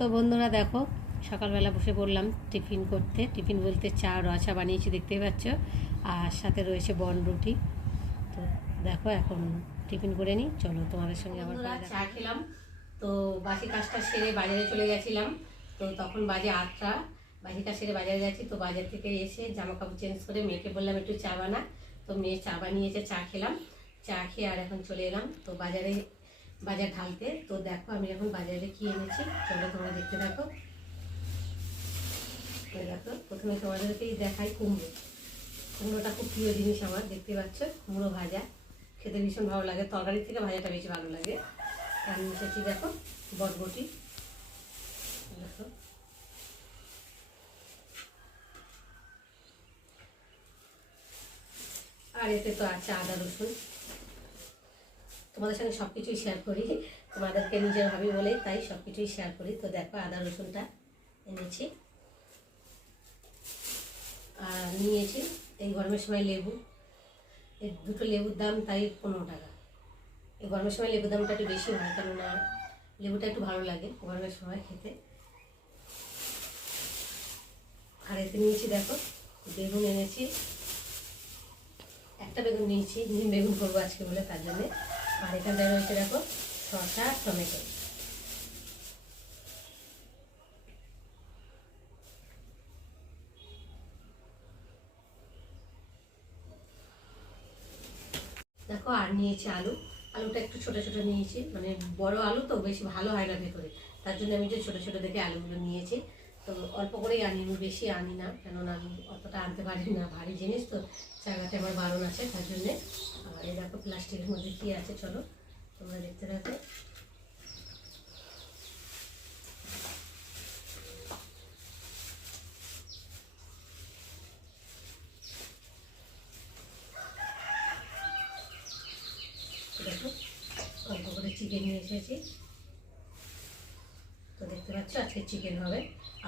তো বন্ধুরা দেখো, সকালবেলা বসে পড়লাম টিফিন করতে। টিফিন বলতে চা, রচা বানিয়েছি দেখতেই পাচ্ছ, আর সাথে রয়েছে বনরুটি। তো দেখো এখন টিফিন করে নিই, চলো তোমাদের সঙ্গে আবার চা খেলাম। তো বাসি কাজটা সেরে বাজারে চলে গেছিলাম। তো তখন বাজে 8টা, বাসি কাজ সেরে বাজারে যাচ্ছি। তো বাজার থেকে এসে জামা কাপড় চেঞ্জ করে মেয়েকে বললাম একটু চা বানা। তো মেয়ে চা বানিয়েছে, চা খেলাম। চা খেয়ে আর এখন চলে এলাম তো বাজার ঢালতে। তো দেখো আমি এখন বাজারে কি এনেছি, চলো তোমরা দেখতে থাকো। দেখো প্রথমে তোমাদেরকেই দেখাই কুমড়োটা খুব প্রিয় জিনিস আমার, দেখতে পাচ্ছ কুমড়ো ভাজা খেতে ভীষণ ভালো লাগে, তরকারির থেকে ভাজাটা বেশি ভালো লাগে। আর মিশেছি দেখো বটবটি, দেখো আর এতে তো আছে আদা রসুন। তোমাদের সঙ্গে সব কিছুই শেয়ার করি, তোমাদেরকে নিজের ভাবি বলেই তাই সব কিছুই শেয়ার করি। তো দেখো আদা রসুনটা এনেছি, আর নিয়েছি এই গরমের সময় লেবু। এই দুটো লেবুর দাম তাই 15 টাকা। এই গরমের সময় লেবুর দামটা একটু বেশি হয়, কেননা লেবুটা একটু ভালো লাগে গরমের সময় খেতে। আর এতে নিয়েছি দেখো বেগুন এনেছি, একটা বেগুন নিয়েছি, নিম বেগুন করবো আজকে বলে তার জন্যে। আর এখানটায় রয়েছে দেখো শসা, টমেটো। দেখো আর নিয়েছি আলু। আলুটা একটু ছোট ছোট নিয়েছি, মানে বড় আলু তো বেশি ভালো হয় না ভেতরে, তার জন্য আমি যে ছোট ছোট দেখে আলুগুলো নিয়েছি। তো অল্প করেই আনি, আমি বেশি আনি না, কেননা আমি অতটা আনতে পারি না, ভারী জিনিস তো, জায়গাতে আমার বারণ আছে তার জন্যে। আর এই দেখো প্লাস্টিকের মধ্যে কী আছে, চলো তোমরা দেখতে থাকো। দেখো অল্প করে চিকেন নিয়ে এসেছি। তো দেখতে পাচ্ছ আজকে চিকেন হবে।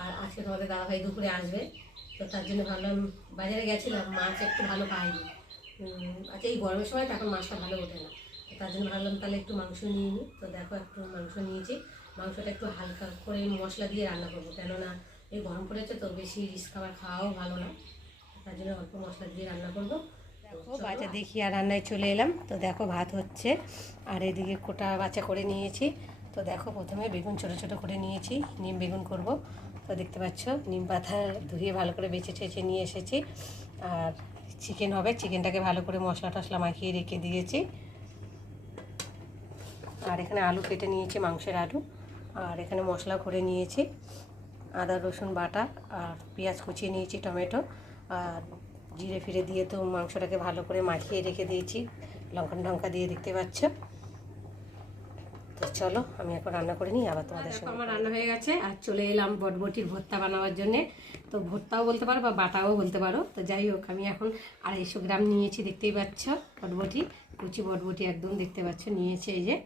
আর আজকে তোমাদের দাদাভাই দুপুরে আসবে, তো তার জন্য ভাবলাম, বাজারে গেছিলাম মাছ একটু ভালো পাইনি। আচ্ছা এই গরমের সময় তো এখন মাছটা ভালো ওঠে না, তো তার জন্য ভাবলাম তাহলে একটু মাংস নিয়ে নিই। তো দেখো একটু মাংস নিয়েছি, মাংসটা একটু হালকা করে মশলা দিয়ে রান্না করবো, কেননা এই গরম পড়েছে তো বেশি রিস্ক খাবার খাওয়াও ভালো না, তার জন্য অল্প মশলা দিয়ে রান্না করবো। দেখো বাচ্চা দেখি আর রান্নায় চলে এলাম। তো দেখো ভাত হচ্ছে, আর এদিকে কোটা বাচ্চা করে নিয়েছি। তো দেখো প্রথমে বেগুন ছোটো ছোটো করে নিয়েছি, নিম বেগুন করব। তো দেখতে পাচ্ছ নিম পাতা ধুয়ে ভালো করে বেছে টেছে নিয়ে এসেছি। আর চিকেন হবে, চিকেনটাকে ভালো করে মশলা টশলা মাখিয়ে রেখে দিয়েছি। আর এখানে আলু কেটে নিয়েছি, মাংসের আলু। আর এখানে মশলা করে নিয়েছি, আদা রসুন বাটা, আর পেঁয়াজ কুচিয়ে নিয়েছি, টমেটো আর জিরে ফিরে দিয়ে তো মাংসটাকে ভালো করে মাখিয়ে রেখে দিয়েছি, লঙ্কা দিয়ে, দেখতে পাচ্ছ। তো চলো আমি এখন রান্না করে নিই, আবার তোমাদের সঙ্গে। আমার রান্না হয়ে গেছে, আর চলে এলাম বটবটির ভর্তা বানাবার জন্যে। তো ভর্তাও বলতে পারো বা বাটাও বলতে পারো। তো যাই হোক আমি এখন 250 গ্রাম নিয়েছি, দেখতেই পাচ্ছ বটবটি, কুচি বটবটি একদম দেখতে পাচ্ছ নিয়েছি এই যে।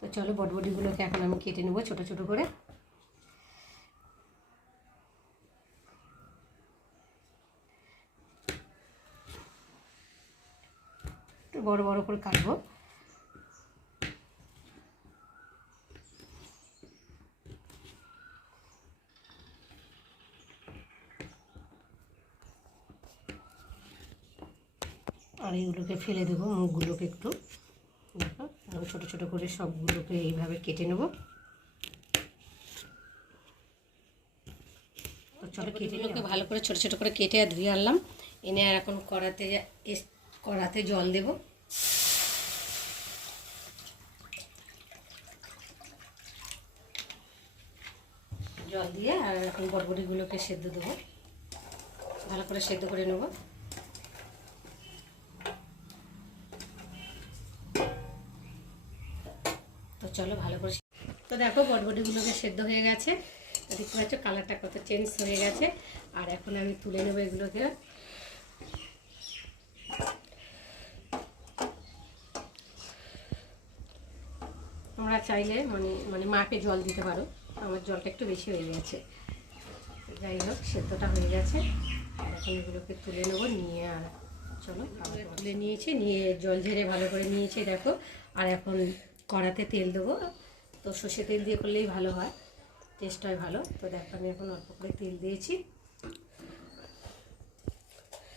তো চলো বটবটিগুলোকে এখন আমি কেটে নেবো ছোটো ছোটো করে। একটু বড় বড় করে কাটবো। আর এইগুলোকে ফেলে দেবো, মুখগুলোকে একটু দেখো ছোটো ছোটো করে সবগুলোকে এইভাবে কেটে নেব। তো চলো কেটেগুলোকে ভালো করে ছোটো ছোটো করে কেটে আর ধুয়ে আনলাম। এনে আর এখন কড়াতে জল দেব। জল দিয়ে আর এখন বটবটিগুলোকে সেদ্ধ দেবো, ভালো করে সেদ্ধ করে নেব। তো চলো ভালো করে, তো দেখো বটবটিগুলোকে সেদ্ধ হয়ে গেছে, দেখতে পাচ্ছ কালারটা কত চেঞ্জ হয়ে গেছে। আর এখন আমি তুলে নেবো এগুলোকে। তোমরা চাইলে মানে মাপে জল দিতে পারো, আমার জলটা একটু বেশি হয়ে গেছে। যাই হোক সেদ্ধটা হয়ে গেছে, এখন এগুলোকে তুলে নেবো, নিয়ে আর চলো তুলে নিয়েছি, নিয়ে জল ঝেড়ে ভালো করে নিয়েছি দেখো। আর এখন কড়াতে তেল দেবো। তো তো সর্ষে তেল দিয়ে করলেই ভালো হয়, টেস্ট হয় ভালো। তো দেখো আমি এখন অল্প করে তেল দিয়েছি,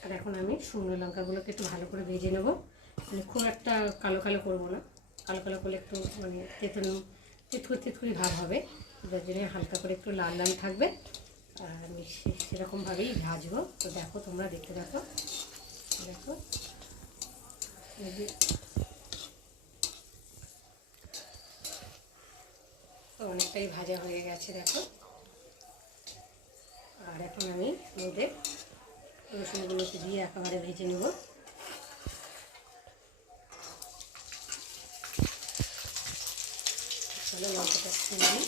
আর এখন আমি শুকনো লঙ্কাগুলোকে একটু ভালো করে ভেজে নেব। মানে খুব একটা কালো কালো করবো না, কালো কালো করলে একটু মানে তেঁতুরি ভাব হবে, যার জন্য হালকা করে একটু লাল লাল থাকবে। আর আমি সেরকমভাবেই ভাজবো। তো দেখো তোমরা দেখতে দেখো অনেকটাই ভাজা হয়ে গেছে দেখো। আর এখন আমি মধ্যে রসুনগুলোকে দিয়ে একেবারে ভেজে নেব। চলো লঙ্কাটা তুলে নিই,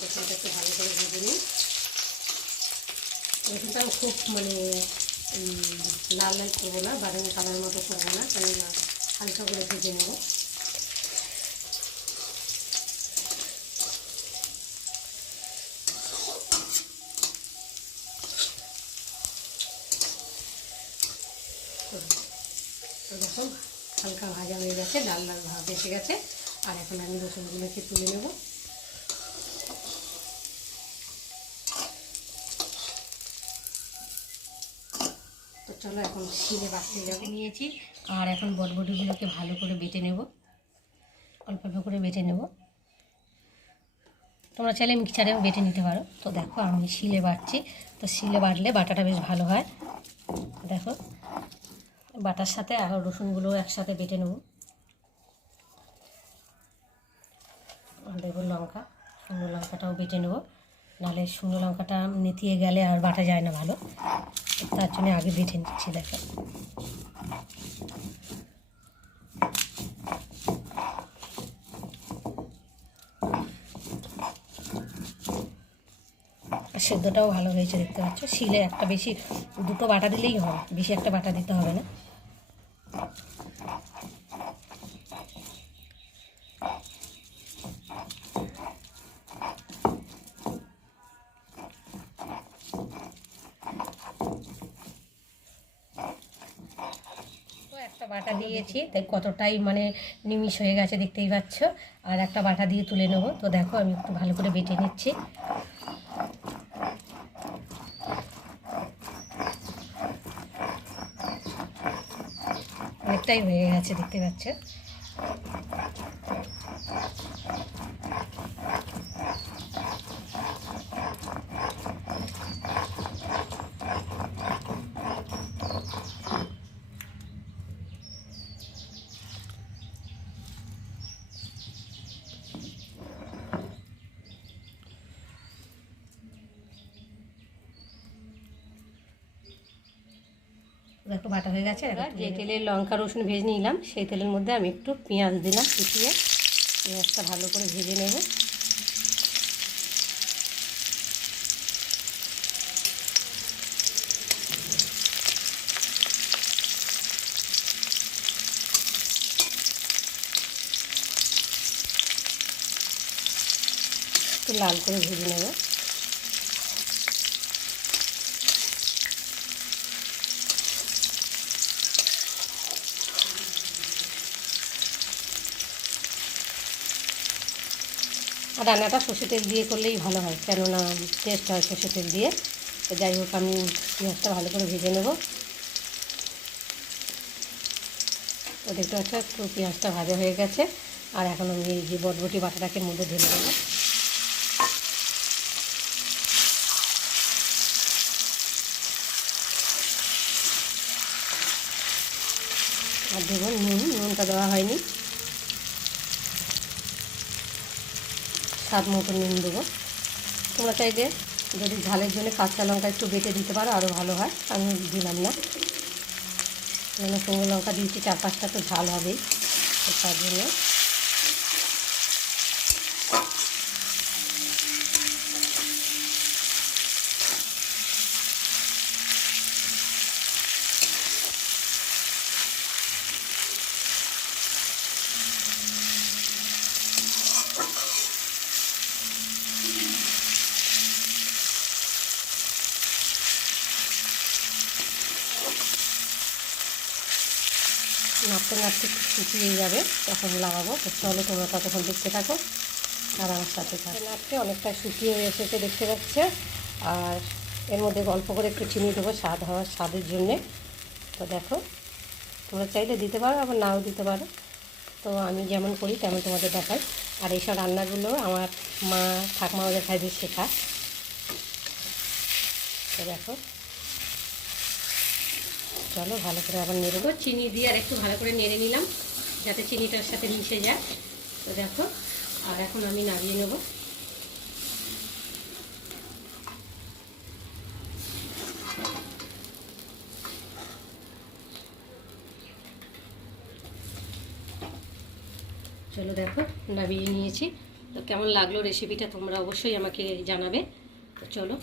রসুনটা একটু ভালো করে ভেজে নিই। রসুনটা আমি খুব মানে লাল লাল করবো না, বাদামি কালার মতো করবো না, তাই হালকা করে ভেজে নেব। তো দেখো হালকা ভাজা হয়ে গেছে, লাল লাল ভাব এসে গেছে। আর এখন আমি রসুনগুলোকে তুলে নেব। তো চলো এখন শিলে বাটতে যাবে নিয়েছি। আর এখন বটবটিগুলোকে ভালো করে বেটে নেব, অল্প অল্প করে বেটে নেব। তোমরা চাইলে মিক্সচারেও বেটে নিতে পারো। তো দেখো আমি শিলে বাটছি, তো শিলে বাটলে বাটাটা বেশ ভালো হয়। দেখো বাটার সাথে আর রসুনগুলো একসাথে বেটে নেব। আর দেখো লঙ্কা, শুকনো লঙ্কাটাও বেটে নেব, নাহলে শুকনো লঙ্কাটা নেতিয়ে গেলে আর বাটা যায় না ভালো, তার জন্য আগে বেটে নিচ্ছি। দেখো সেদ্ধটাও ভালো হয়েছে দেখতে পাচ্ছ। শিলে একটা বেশি দুটো বাটা দিলেই হবে, বেশি একটা বাটা দিতে হবে না। একটা বাটা দিয়েছি, তাই কতটাই মানে নিমিষ হয়ে গেছে দেখতেই পাচ্ছ। আর একটা বাটা দিয়ে তুলে নেব। তো দেখো আমি একটু ভালো করে বেটে নিচ্ছি। অনেকটাই হয়ে গেছে দেখতে পাচ্ছ। দেখো বাটা হয়ে গেছে। যে তেলে লঙ্কা রসুন ভেজে নিলাম, সেই তেলের মধ্যে আমি একটু পেঁয়াজ দিলাম কুচিয়ে। পেঁয়াজটা ভালো করে ভেজে নেব। একটু লাল করে ভেজে নেব। আর রান্নাটা সর্ষে তেল দিয়ে করলেই ভালো হয়, কেননা টেস্ট হয় সর্ষে তেল দিয়ে। তো যাই হোক আমি পেঁয়াজটা ভালো করে ভেজে নেব। তো দেখতে পাচ্ছ একটু পেঁয়াজটা ভাজা হয়ে গেছে। আর এখন আমি এই যে বটবটি বাটাটাকে মধ্যে ঢেলে দেবো। আর দেবো নুনটা দেওয়া হয়নি, স্বাদ মতো নুন দেবো। তোমরা চাইলে যদি ঝালের জন্য কাঁচা লঙ্কা একটু বেটে দিতে পারো আরও ভালো হয়, আমি দিলাম না। মানে শুকনো লঙ্কা দিয়েছি 4-5টা, তো ঝাল হবেই, তার জন্য। নাড়তে নাড়তে একটু শুকিয়ে যাবে, তখন লাগাবো। তো চলো তোমরা ততক্ষণ দেখতে থাকো। আর আমার সাথে থাকতে অনেকটা শুকিয়ে এসেছে দেখতে পাচ্ছে। আর এর মধ্যে অল্প করে একটু চিনি দেবো স্বাদের জন্যে। তো দেখো, তোমরা চাইলে দিতে পারো, আবার নাও দিতে পারো। তো আমি যেমন করি তেমন তোমাদের দেখাই। আর এইসব রান্নাগুলো আমার মা ঠাকুমা ওদের খাইতে শেখা। তো দেখো, চলো ভালো করে আবার নেড়ে দেবো। চিনি দিয়ে আর একটু ভালো করে নেড়ে নিলাম যাতে চিনিটার সাথে মিশে যায়। তো দেখো, আর এখন আমি নাড়িয়ে নেব। চলো দেখো, নামিয়ে নিয়েছি। তো কেমন লাগলো রেসিপিটা তোমরা অবশ্যই আমাকে জানাবে। তো চলো।